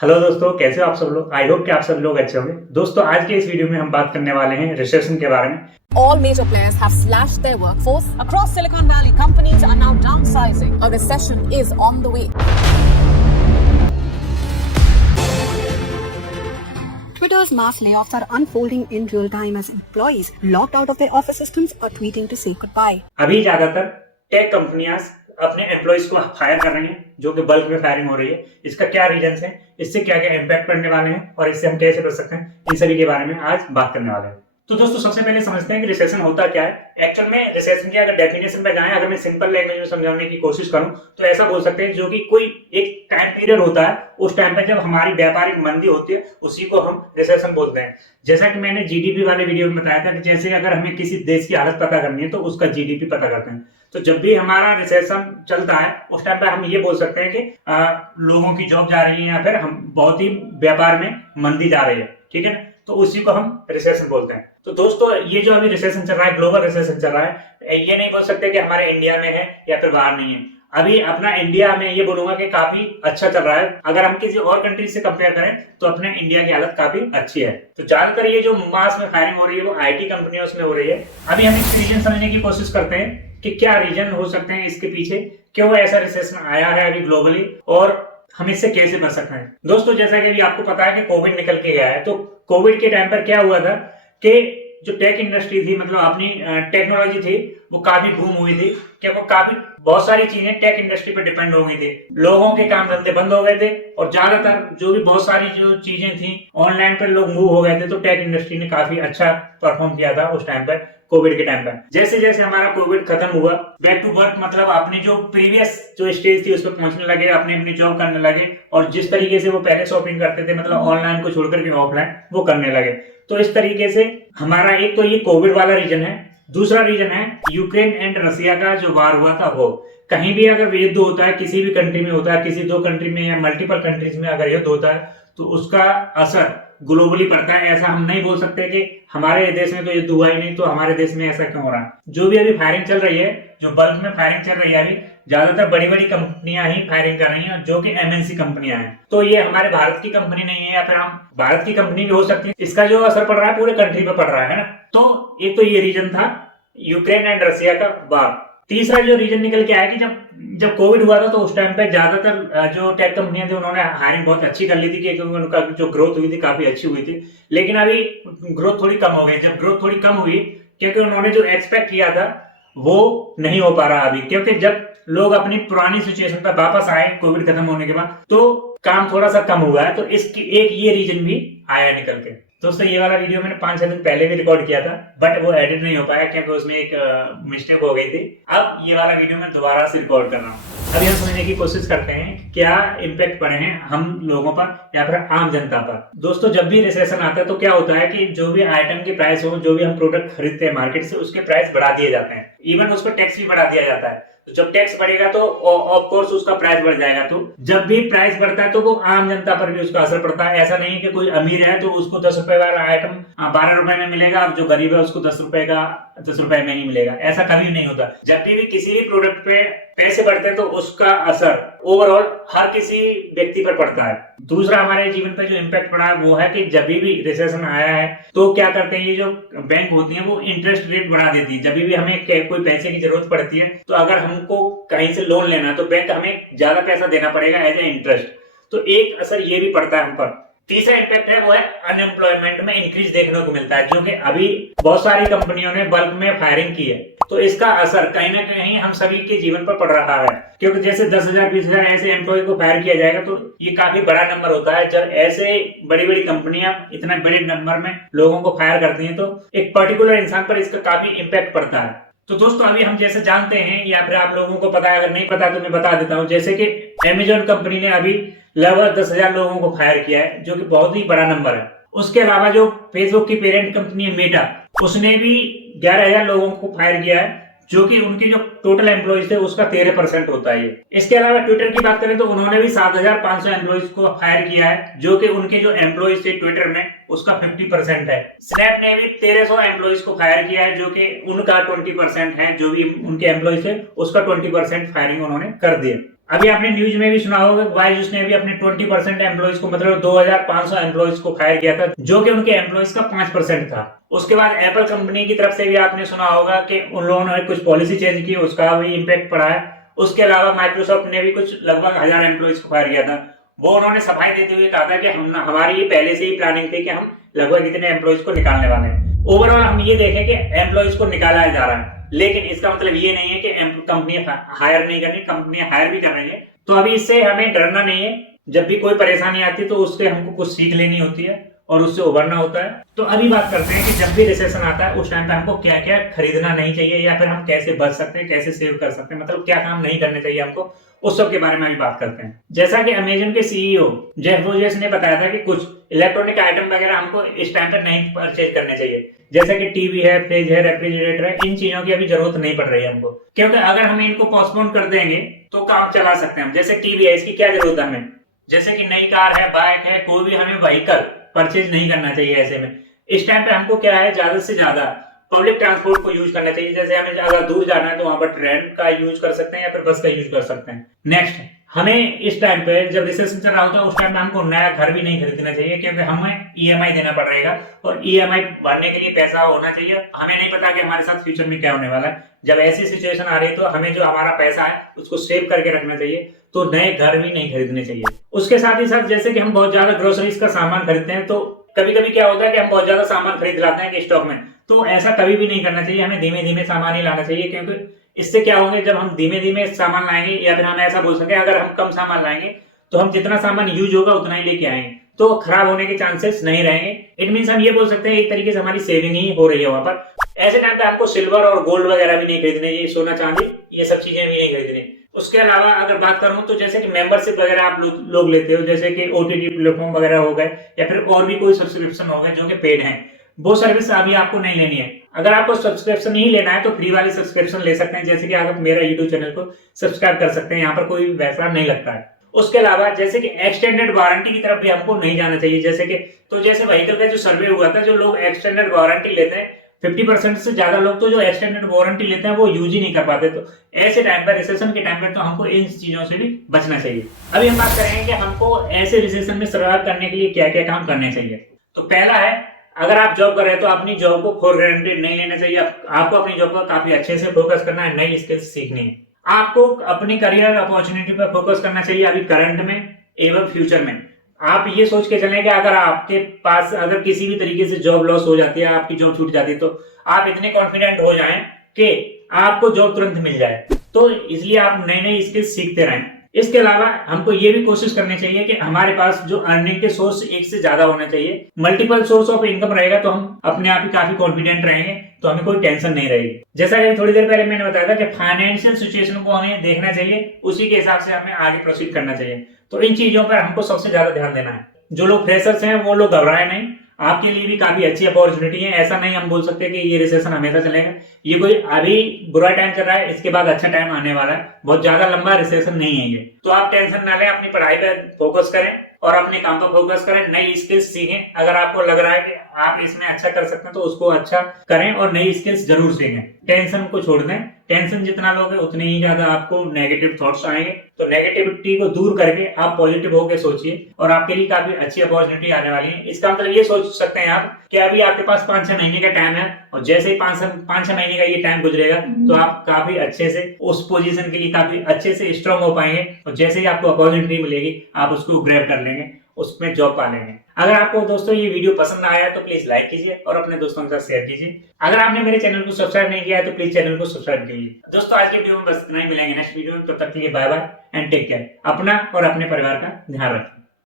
Hello दोस्तों, कैसे हो आप सब लोग। आई होप कि आप सब लोग अच्छे होंगे। दोस्तों, आज के इस वीडियो में हम बात करने वाले हैं रिसेशन के बारे में। All major players have slashed their workforce. Across Silicon Valley, companies are now downsizing. A recession is on the way. Twitter's mass layoffs are unfolding in real time as employees locked out of their office systems are tweeting to say goodbye. अभी ज्यादातर take कंपनियां अपने employees को fire कर रही हैं, जो कि बल्क में फायरिंग हो रही है। इसका क्या रीजन है, इससे क्या क्या इम्पैक्ट पड़ने वाले हैं और इससे हम कैसे बच सकते हैं, इन सभी के बारे में आज बात करने वाले हैं। तो दोस्तों, सबसे पहले समझते हैं कि रिसेशन होता क्या है। एक्चुअल में रिसेशन की अगर डेफिनेशन पे जाएं, अगर मैं सिंपल लैंग्वेज में समझाने की कोशिश करूं तो ऐसा बोल सकते हैं, जो कि कोई एक टाइम पीरियड होता है, उस टाइम पे जब हमारी व्यापारिक मंदी होती है, उसी को हम रिसेशन बोलते हैं। जैसा कि मैंने जीडीपी वाले वीडियो में बताया था कि जैसे अगर हमें किसी देश की हालत पता करनी है तो उसका जीडीपी पता करते हैं। तो जब भी हमारा रिसेशन चलता है उस टाइम पे हम ये बोल सकते हैं कि लोगों की जॉब जा रही है या फिर हम बहुत ही व्यापार में मंदी जा रही है, ठीक है। तो उसी को हम रिसेशन बोलते हैं। तो दोस्तों, ये जो अभी रिसेशन चल रहा है, ग्लोबल रिसेशन चल रहा है, ये नहीं बोल सकते कि हमारे इंडिया में है या फिर बाहर नहीं है। अभी अपना इंडिया में ये बोलूंगा कि काफी अच्छा चल रहा है। अगर हम किसी और कंट्री से कंपेयर करें तो अपने इंडिया की हालत काफी अच्छी है। तो जानकर ये जो मास में फायरिंग हो रही है वो आईटी कंपनियों में हो रही है। अभी हम इस रीजन समझने की कोशिश करते हैं कि क्या रीजन हो सकते हैं इसके पीछे, क्यों ऐसा रिसेशन आया है अभी ग्लोबली, और हम इससे कैसे बच सकते हैं। दोस्तों, जैसा कि अभी आपको पता है कि कोविड निकल के गया है, तो कोविड के टाइम पर क्या हुआ था कि जो टेक इंडस्ट्री थी, मतलब अपनी टेक्नोलॉजी थी, वो काफी बूम हुई थी। क्या वो काफी बहुत सारी चीजें टेक इंडस्ट्री पे डिपेंड हो गई थी। लोगों के काम धंधे बंद हो गए थे और ज्यादातर जो भी बहुत सारी जो चीजें थी ऑनलाइन पर लोग मूव हो गए थे। तो टेक इंडस्ट्री ने काफी अच्छा परफॉर्म किया था उस टाइम पर, कोविड के टाइम पर। जैसे जैसे हमारा कोविड खत्म हुआ, बैक टू वर्क, मतलब अपनी जो प्रीवियस जो स्टेज थी उस पर पहुंचने लगे, अपनी अपनी जॉब करने लगे, और जिस तरीके से वो पहले शॉपिंग करते थे, मतलब ऑनलाइन को छोड़कर के ऑफलाइन, वो करने लगे। तो इस तरीके से हमारा एक तो ये कोविड वाला रीजन है। दूसरा रीजन है यूक्रेन एंड रसिया का जो वार हुआ था। वो कहीं भी अगर युद्ध होता है, किसी भी कंट्री में होता है, किसी दो कंट्री में या मल्टीपल कंट्रीज में अगर युद्ध होता है, तो उसका असर ग्लोबली पड़ता है। ऐसा हम नहीं बोल सकते कि हमारे देश में तो युद्ध हुआ ही नहीं, तो हमारे देश में ऐसा क्यों हो रहा है। जो भी अभी फायरिंग चल रही है, जो बल्क में फायरिंग चल रही है, अभी ज्यादातर बड़ी बड़ी कंपनियां ही फायरिंग कर रही हैं, जो कि एमएनसी कंपनियां हैं। तो ये हमारे भारत की कंपनी नहीं है, या फिर हम भारत की कंपनी भी हो सकती है। इसका जो असर पड़ रहा है पूरे कंट्री पे पड़ रहा है ना। तो एक तो ये रीजन था यूक्रेन एंड रसिया का वार। तीसरा जो रीजन निकल के आया कि जब कोविड हुआ था तो उस टाइम पे ज्यादातर जो टेक कंपनियां थी उन्होंने हायरिंग बहुत अच्छी कर ली थी, क्योंकि उनका जो ग्रोथ हुई थी काफी अच्छी हुई थी। लेकिन अभी ग्रोथ थोड़ी कम हो गई। जब ग्रोथ थोड़ी कम हुई, क्योंकि उन्होंने जो एक्सपेक्ट किया था वो नहीं हो पा रहा अभी, क्योंकि जब लोग अपनी पुरानी सिचुएशन पर वापस आए कोविड खत्म होने के बाद, तो काम थोड़ा सा कम हुआ है। तो इसकी एक ये रीजन भी आया निकल के। दोस्तों, ये वाला वीडियो मैंने 5-6 दिन पहले भी रिकॉर्ड किया था, बट वो एडिट नहीं हो पाया क्योंकि उसमें एक मिस्टेक हो गई थी। अब ये वाला वीडियो मैं दोबारा से रिकॉर्ड कर रहा हूँ। अभी हम समझने की कोशिश करते हैं क्या इम्पैक्ट पड़े हैं हम लोगों पर या फिर आम जनता पर। दोस्तों, जब भी रिसेशन आता है तो क्या होता है कि जो भी आइटम की प्राइस हो, जो भी हम प्रोडक्ट खरीदते हैं मार्केट से, उसके प्राइस बढ़ा दिए जाते हैं। इवन उस पर टैक्स भी बढ़ा दिया जाता है। तो जब टैक्स बढ़ेगा तो ऑफ कोर्स उसका प्राइस बढ़ जाएगा। तो जब भी प्राइस बढ़ता है तो वो आम जनता पर भी उसका असर पड़ता है। ऐसा नहीं है कि कोई अमीर है तो उसको 10 रुपए वाला आइटम 12 रुपए में मिलेगा, और जो गरीब है उसको 10 रुपए में ही मिलेगा। ऐसा कभी नहीं होता। जब भी किसी भी प्रोडक्ट पे पैसे बढ़ते हैं तो उसका असर ओवरऑल हर किसी व्यक्ति पर पड़ता है। दूसरा हमारे जीवन पर जो इम्पैक्ट पड़ा है वो है कि जब भी रिसेशन आया है तो क्या करते हैं, ये जो बैंक होती है वो इंटरेस्ट रेट बढ़ा देती है। जब भी हमें कोई पैसे की जरूरत पड़ती है, तो अगर हमको कहीं से लोन लेना है तो बैंक हमें ज्यादा पैसा देना पड़ेगा एज ए इंटरेस्ट। तो एक असर ये भी पड़ता है हम पर। तीसरा इम्पैक्ट है वो है अनएम्प्लॉयमेंट में इंक्रीज देखने को मिलता है, जो कि अभी बहुत सारी कंपनियों ने बल्क में फायरिंग की है। तो इसका असर कहीं ना कहीं हम सभी के जीवन पर पड़ रहा है, क्योंकि जैसे 10,000 20,000 ऐसे एम्प्लॉय को फायर किया जाएगा तो ये काफी बड़ा नंबर होता है। जब ऐसे बड़ी बड़ी कंपनियां इतने बड़े नंबर में लोगों को फायर करती हैं तो एक पर्टिकुलर इंसान पर इसका काफी इम्पैक्ट पड़ता है। तो दोस्तों, अभी हम जैसे जानते हैं, या फिर आप लोगों को पता है, अगर नहीं पता तो मैं बता देता हूं। जैसे कि अमेजॉन कंपनी ने अभी लगभग 10,000 लोगों को फायर किया है, जो कि बहुत ही बड़ा नंबर है। उसके अलावा जो फेसबुक की पेरेंट कंपनी है मेटा, उसने भी 11,000 लोगों को फायर किया है, जो कि उनकी जो टोटल एम्प्लॉइज थे उसका 13% होता है। इसके अलावा ट्विटर की बात करें तो उन्होंने भी 7,500 एम्प्लॉइज को फायर किया है, जो कि उनके जो एम्प्लॉइज थे ट्विटर में उसका 50% है। स्नैप ने भी 1,300 एम्प्लॉइज को फायर किया है, जो कि उनका 20% है। जो भी उनके एम्प्लॉइज थे उसका 20% फायरिंग उन्होंने कर दिए। अभी आपने न्यूज में भी सुना होगा बायजूस ने भी अपने 20% एम्प्लॉइज को मतलब 2500 एम्प्लॉइज को फायर किया था, जो कि उनके एम्प्लॉइज का 5% था। उसके बाद एप्पल कंपनी की तरफ से भी आपने सुना होगा कि उन लोगों ने कुछ पॉलिसी चेंज की, उसका भी इम्पैक्ट पड़ा है। उसके अलावा माइक्रोसॉफ्ट ने भी कुछ लगभग 1000 एम्प्लॉइज को फायर किया था। वो उन्होंने सफाई देते हुए कहा था कि हमारी ये पहले से ही प्लानिंग थी कि हम लगभग इतने एम्प्लॉइज को निकालने वाले हैं। ओवरऑल हम ये देखें कि एम्प्लॉइज को निकाला जा रहा है, लेकिन इसका मतलब ये नहीं है कि कंपनियां हायर नहीं कर रही, कंपनियां हायर भी कर रही है। तो अभी इससे हमें डरना नहीं है। जब भी कोई परेशानी आती है तो उससे हमको कुछ सीख लेनी होती है और उससे उभरना होता है। तो अभी बात करते हैं कि जब भी रिसेशन आता है उस टाइम पे हमको क्या क्या खरीदना नहीं चाहिए, या फिर हम कैसे बच सकते हैं, कैसे सेव कर सकते हैं, मतलब क्या काम नहीं करने चाहिए हमको, उस सब के बारे में अभी बात करते हैं। जैसा कि अमेजन के सीईओ जेफ बेजोस ने बताया था कि कुछ इलेक्ट्रॉनिक आइटम वगैरह हमको इस टाइम पर नहीं परचेज करने चाहिए, जैसे कि टीवी है, फ्रिज है, रेफ्रिजरेटर है। इन चीजों की अभी जरूरत नहीं पड़ रही है हमको, क्योंकि अगर हम इनको पोस्टपोन कर देंगे तो काम चला सकते हैं हम। जैसे टीवी है, इसकी क्या जरूरत है हमें, जैसे कि नई कार है, बाइक है, कोई भी हमें व्हीकल परचेज नहीं करना चाहिए। ऐसे में इस टाइम पे हमको क्या है, ज्यादा से ज्यादा पब्लिक ट्रांसपोर्ट को यूज करना चाहिए। जैसे हमें अगर दूर जाना है तो वहां पर ट्रेन का यूज कर सकते हैं या फिर बस का यूज कर सकते हैं। नेक्स्ट, हमें इस टाइम पे जब रिसेशन चल रहा होता है उस टाइम पे हमको नया घर भी नहीं खरीदना चाहिए, क्योंकि हमें ईएमआई देना पड़ेगा और ईएमआई भरने के लिए पैसा होना चाहिए। हमें नहीं पता कि हमारे साथ फ्यूचर में क्या होने वाला है। जब ऐसी सिचुएशन आ रही है तो हमें जो हमारा पैसा है उसको सेव करके रखना चाहिए, तो नए घर भी नहीं खरीदने चाहिए। उसके साथ ही साथ जैसे कि हम बहुत ज्यादा ग्रोसरीज का सामान खरीदते हैं, तो कभी कभी क्या होता है कि हम बहुत ज्यादा सामान खरीद लाते हैं कि स्टॉक में, तो ऐसा कभी भी नहीं करना चाहिए। हमें धीमे धीमे सामान ही लाना चाहिए, क्योंकि इससे क्या होंगे, जब हम धीमे धीमे सामान लाएंगे, या फिर हम ऐसा बोल सकते हैं अगर हम कम सामान लाएंगे तो हम जितना सामान यूज होगा उतना ही लेके आएंगे, तो खराब होने के चांसेस नहीं रहेंगे। इट मींस हम ये बोल सकते हैं एक तरीके से हमारी सेविंग ही हो रही है वहां पर। ऐसे टाइम पे हमको सिल्वर और गोल्ड वगैरह भी नहीं खरीदने, ये सोना चांदी ये सब चीजें भी नहीं खरीदनी। उसके अलावा अगर बात करूं तो जैसे कि मेंबरशिप वगैरह आप लोग लेते हो, जैसे कि ओटीटी प्लेटफॉर्म वगैरह हो गए या फिर और भी कोई सब्सक्रिप्शन हो गए जो कि पेड है, वो सर्विस अभी आपको नहीं लेनी है। अगर आपको सब्सक्रिप्शन नहीं लेना है तो फ्री वाली सब्सक्रिप्शन ले सकते हैं, जैसे कि आप मेरा यूट्यूब चैनल को सब्सक्राइब कर सकते हैं, यहाँ पर कोई वैसा नहीं लगता है। उसके अलावा जैसे कि एक्सटेंडेड वारंटी की तरफ भी हमको नहीं जाना चाहिए। जैसे कि तो जैसे व्हीकल का जो सर्वे हुआ था, जो लोग एक्सटेंडेड वारंटी लेते हैं 50% से ज्यादा लोग तो जो एक्सटेंडेड वारंटी लेते हैं वो यूज ही नहीं कर पाते। तो ऐसे टाइम पर, रिसेशन के टाइम पर, तो हमको इन चीजों से भी बचना चाहिए। अभी हम बात करेंगे कि हमको ऐसे रिसेशन में सर्वाइव करने के लिए क्या क्या काम करने चाहिए। तो पहला है, अगर आप जॉब कर रहे हैं तो अपनी जॉब को फॉर ग्रांटेड नहीं लेना चाहिए। आपको अपनी जॉब पर काफी अच्छे से फोकस करना है, नई स्किल्स सीखनी है। आपको अपनी करियर अपॉर्चुनिटी पर फोकस करना चाहिए अभी करंट में एवं फ्यूचर में। आप ये सोच के चलें कि अगर आपके पास अगर किसी भी तरीके से जॉब लॉस हो जाती है, आपकी जॉब छूट जाती है, तो आप इतने कॉन्फिडेंट हो जाएं कि आपको जॉब तुरंत मिल जाए। तो इसलिए आप नई नई स्किल्स सीखते रहें। इसके अलावा हमको ये भी कोशिश करनी चाहिए कि हमारे पास जो अर्निंग के सोर्स एक से ज्यादा होने चाहिए। मल्टीपल सोर्स ऑफ इनकम रहेगा तो हम अपने आप ही काफी कॉन्फिडेंट रहेंगे, तो हमें कोई टेंशन नहीं रहेगी। जैसा कि थोड़ी देर पहले मैंने बताया था कि फाइनेंशियल सिचुएशन को हमें देखना चाहिए, उसी के हिसाब से हमें आगे प्रोसीड करना चाहिए। तो इन चीजों पर हमको सबसे ज्यादा ध्यान देना है। जो लोग फ्रेशर्स हैं वो लोग घबराए नहीं, आपके लिए भी काफी अच्छी अपॉर्चुनिटी है। ऐसा नहीं हम बोल सकते कि ये रिसेशन हमेशा चलेगा। ये कोई अभी बुरा टाइम चल रहा है, इसके बाद अच्छा टाइम आने वाला है। बहुत ज्यादा लंबा रिसेशन नहीं है ये, तो आप टेंशन ना लें, अपनी पढ़ाई पर फोकस करें और अपने काम पर फोकस करें, नई स्किल्स सीखें। अगर आपको लग रहा है कि आप इसमें अच्छा कर सकते हैं तो उसको अच्छा करें और नई स्किल्स जरूर सीखें। टेंशन को छोड़ दें, टेंशन जितना लोगे उतने ही ज्यादा आपको नेगेटिव थॉट्स आएंगे। तो नेगेटिविटी को दूर करके आप पॉजिटिव होकर सोचिए और आपके लिए काफी अच्छी अपॉर्चुनिटी आने वाली है। इसका मतलब ये सोच सकते हैं आप कि अभी आपके पास 5-6 महीने का टाइम है, और जैसे ही 5-6 महीने का ये टाइम गुजरेगा तो आप काफी अच्छे से उस पोजीशन के लिए काफी अच्छे से स्ट्रांग हो पाएंगे, और जैसे ही आपको अपॉर्चुनिटी मिलेगी आप उसको ग्रैब कर लेंगे, उसमें जॉब पा लेंगे। अगर आपको दोस्तों ये वीडियो पसंद आया है तो प्लीज लाइक कीजिए और अपने दोस्तों के साथ शेयर कीजिए। अगर आपने मेरे चैनल को सब्सक्राइब नहीं किया है तो प्लीज चैनल को सब्सक्राइब कीजिए। दोस्तों आज के वीडियो में बस इतना ही, मिलेंगे नेक्स्ट वीडियो में। तब तक के लिए bye bye and take care. अपना और अपने परिवार का ध्यान रखें।